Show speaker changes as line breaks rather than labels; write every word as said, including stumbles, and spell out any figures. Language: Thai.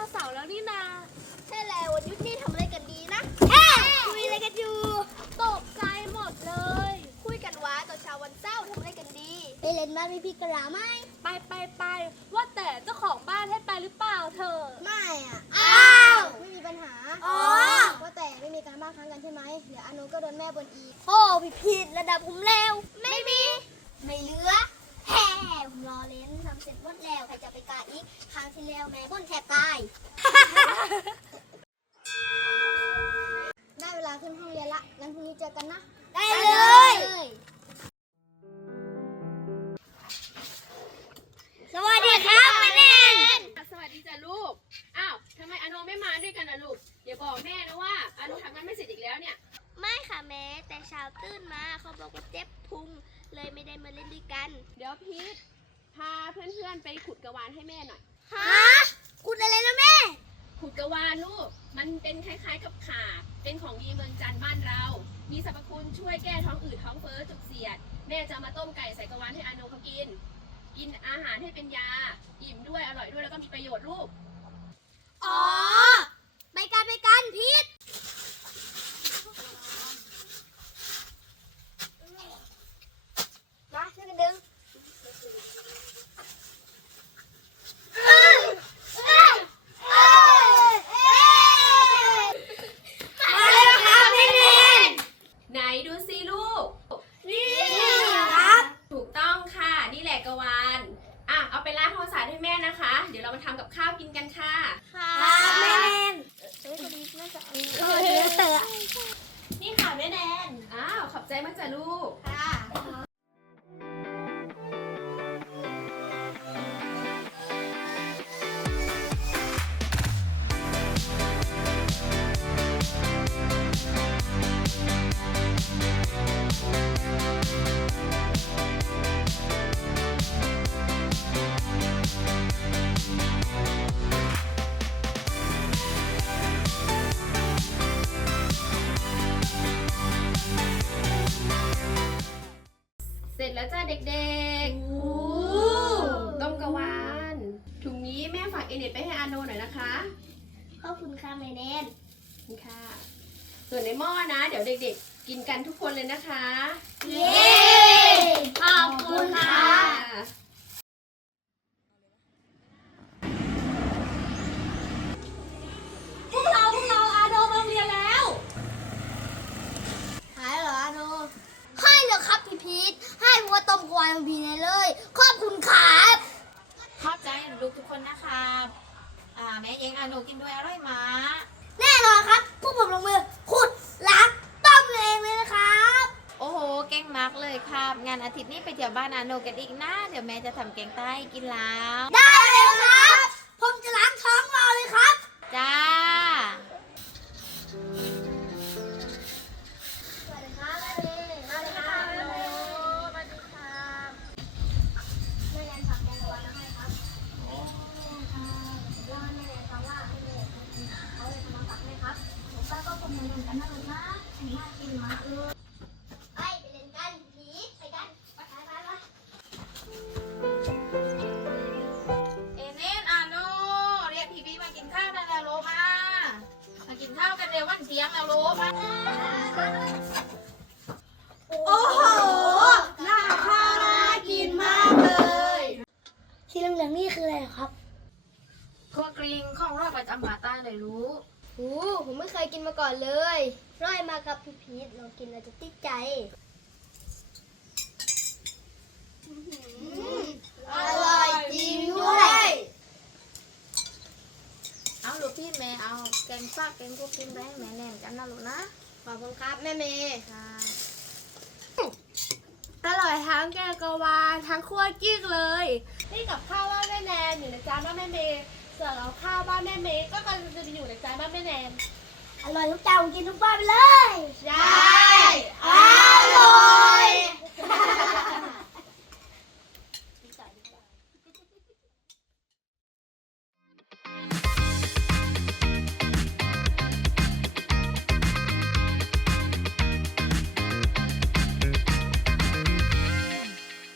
เสาร์แล้วนี่นา
ใช่แล้ววันหยุดนี่ทำอะไรกันดีนะเอ๊ะคุยอะไรกันอยู่
ตกใจหมดเลย
คุยกันว่าตอนเช้าวันเสาร์ทำอะไรกันดีไปเล่นบ้านพี่กระลาไหม
ไปไปไปว่าแต่เจ้าของบ้านให้ไปหรือเปล่าเธอ
ไม่อ่ะอ้าวไม่มีปัญหาอ๋อว่าแต่ไม่มีการบ้านค้างกันใช่ไหมเดี๋ยวอนุก็โดนแม่บ่นอีกโอ้พี่ผิดระดับผมแล้วไม่มีไม่เหลือแฮ่ผมรอเล่นทำเสร็จหมดแล้วใครจะไปกาอีกครั้งที่แล้วแม่บ่นแทบตายได้เวลาขึ้นห้องเรียนละงั้นพรุ่งนี้เจอกันนะได้เลยสวัสดีครับแม่แนน
สวัสดีจ้ะลูกอ้าวทำไมอโนไม่มาด้วยกันนะลูกอย่าบอกแม่นะว่าอโนทำงานไม่เสร็จอีกแล้วเนี่ย
ไม่ค่ะแม่แต่เช้าตื่นมาเขาบอกว่าเจ็บพุงเลยไม่ได้มาเล่นด้วยกัน
เดี๋ยวพีทพาเพื่อนๆไปขุดกระวานให้แม่หน่อย
ฮะขุดอะไรนะแม่
ขุดกระวานลูกมันเป็นคล้ายๆกับข่าเป็นของดีเมืองจันทร์บ้านเรามีสรรพคุณช่วยแก้ท้องอืดท้องเฟ้อจุกเสียดแม่จะมาต้มไก่ใส่กระวานให้อโนเขากินกินอาหารให้เป็นยาอิ่มด้วยอร่อยด้วยแล้วก็มีประโยชน์ลูก
อ๋อไปกันไปกันพีทมาช่วยกันดึง
ไหนดูสิลูก
นี่ครับ
ถูกต้องค่ะนี่แหละกระวานอ่ะเอาไปล้างโทรศัพท์ให้แม่นะคะเดี๋ยวเรามาทำกับข้าวกินกันค่ะ
ค่ะแม่แนนเฮ้ยคนนี้น่าจะเอาเยอะเตอะนี่ค่ะแม่แนน
อ้าวขอบใจมากจ้ะลูก
ค่ะ
เสร็จแล้วจ้าเด็กๆต้มกระวานถุงนี้แม่ฝากเอเน็ตไปให้อาโนหน่อยนะคะ
ขอบคุณค่ะแม่แนน
นี่ค่ะส่วนในหม้อนะเดี๋ยวเด็กๆกินกันทุกคนเลยนะคะ
เย้ขอบคุณค่ะ
พวกเราพวกเราอาโนมาโรงเรียนแล้ว
หายเหรออาโนให้เหรอครับพี่พีทให้วัวต้มกวานพีเนเลยขอบคุณครับ
ขอบใจลูกทุกคนนะครับอ่าแม่เองอาโนกินด้วยอร่อยมา
แน่นอนครับพวกผมลงมือขุดล้างต้มเองเลยนะครับ
โอ้โหเก่งมากเลยครับงานอาทิตย์นี้ไปเที่ยวบ้านอาโนกันอีกนะเดี๋ยวแม่จะทำแกงใต้กินแล้ว
ได้เลยครับผมจะล้างท้องรอเลยครับ
จ้าวันเสียงแล้วรู้ป่ะ
โอ้โหน่าทานน่ากินมากเลยที่เหลืองๆนี่คืออะไรครับ
คั่วกริงของรอดประจำภาคใต้เลยรู้
โอ้ผมไม่เคยกินมาก่อนเลยร่อยมากครับพี่พีทเรากินเราจะติดใจอร่อยจริงด้วย
เอาลูกพี่แม่เอาแกงฟักแกงคั่วกริงไปให้แม่แนนกันนะลูกนะ
ขอบคุณครับแม่เมย์
ค่ะ
อร่อยทั้งแกงกะวานทั้งคั่วกิ้งเลยนี่กับข้าวบ้านแม่แนนอยู่ในจานบ้านแม่เมย์ส่วนเอาข้าวบ้านแม่เมย์ก็กำลังจะอยู่ในจานบ้านแม่แนน
อร่อยทุกจานกินทุกบ้านไปเลยใช่อร่อย